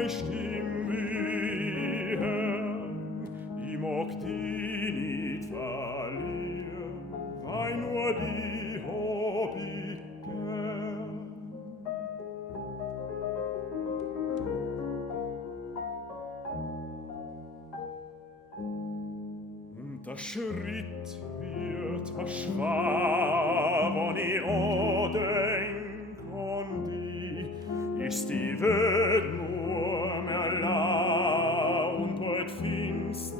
dei Stimm wie Herrn, I mag die nit verlieren, weil nur die hab ich gern. Und der Schritt wird erschwar, wann ich andenk an die, ist die Welt nur mehr lau und heut finster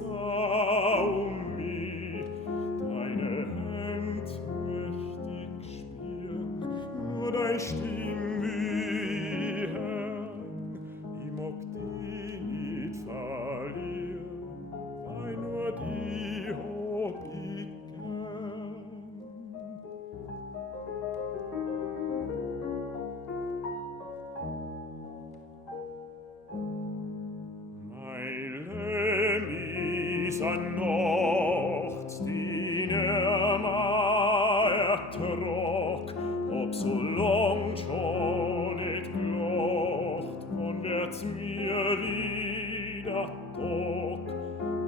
um mich. Deine Hand möcht ich spüren, nur dein Stimm wie Herrn. Ich mag die nicht verlieren, weil nur die hab ich gern. Meile mis an Nacht, die nimmer ertrag, ob so lang schon nicht gelacht, wann wird's mir wieder Tag.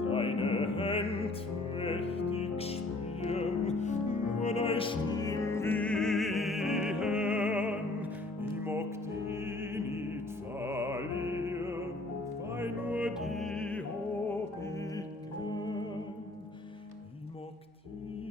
Deine Hand möcht ich spüren, nur dein Stimm wie Herrn. Ich mag die nicht verlieren, weil nur die hab ich gern. Ich mag die